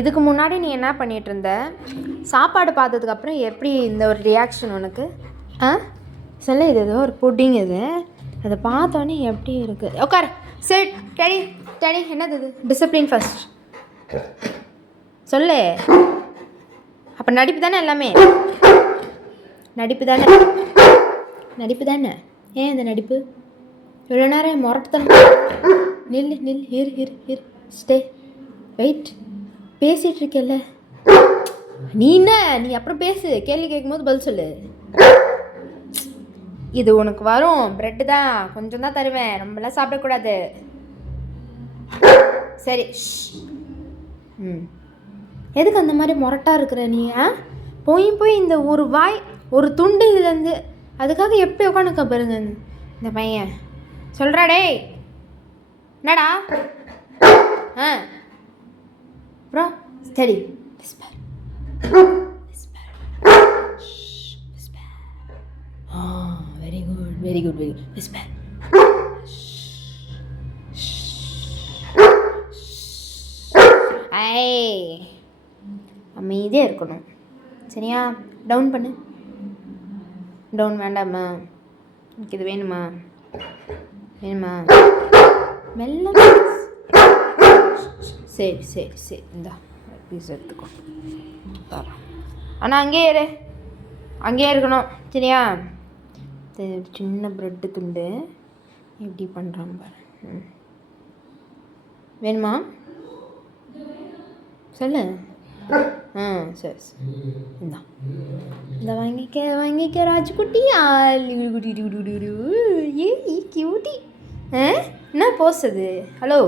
இதுக்கு முன்னாடி நீ என்ன பண்ணிகிட்டு இருந்த? சாப்பாடு பார்த்ததுக்கப்புறம் எப்படி இந்த ஒரு ரியாக்ஷன் உனக்கு? சொல்ல, இது ஏதோ ஒரு புட்டிங் இது. அதை பார்த்தோன்னே எப்படி இருக்குது? உட்கார், சரி, டெடி டெடி. என்னது இது? டிசிப்ளின் ஃபஸ்ட் சொல்லு. அப்போ நடிப்பு தானே எல்லாமே? நடிப்பு தானே? நடிப்பு தானே? ஏன் இந்த நடிப்பு? இவ்வளோ நேரம் முரட்டுத்தனம். நில் நில், இரு ஸ்டே, வெயிட். பேசிகிட்டு இருக்கல நீ. என்ன நீ அப்புறம் பேசு, கேள்வி கேட்கும்போது பதில் சொல்லு. இது உனக்கு வரும். ப்ரெட்டு தான், கொஞ்சம் தான் தருவேன், ரொம்பலாம் சாப்பிடக்கூடாது. சரி. எதுக்கு அந்த மாதிரி முரட்டாக இருக்கிற நீ? போய் இந்த ஒரு வாய் ஒரு துண்டு இதுலேருந்து அதுக்காக எப்படி உட்காந்துக்க பாருங்க இந்த பையன். சொல்கிறாடே என்னடா? அப்புறம் சரி, very good very good very good. Whisper. அமைதியாக இருக்கணும், சரியா? டவுன் பண்ணு. டவுன் வேண்டாமா? எனக்கு இது வேணுமா? மெல்ல. சரி இந்தா பீஸ் எடுத்துக்கோ. ஆனால் அங்கேயே இருக்கணும், சரியா? சின்ன ப்ரெட்டு துண்டு எப்படி பண்ணுறான் பாரு. வேணுமா? சொல்லு. சரி இந்த வாங்கிக்க ராஜுக்குட்டி. குட்டி ஏ கியூட்டி. என்ன போஸ் அது? ஹலோ.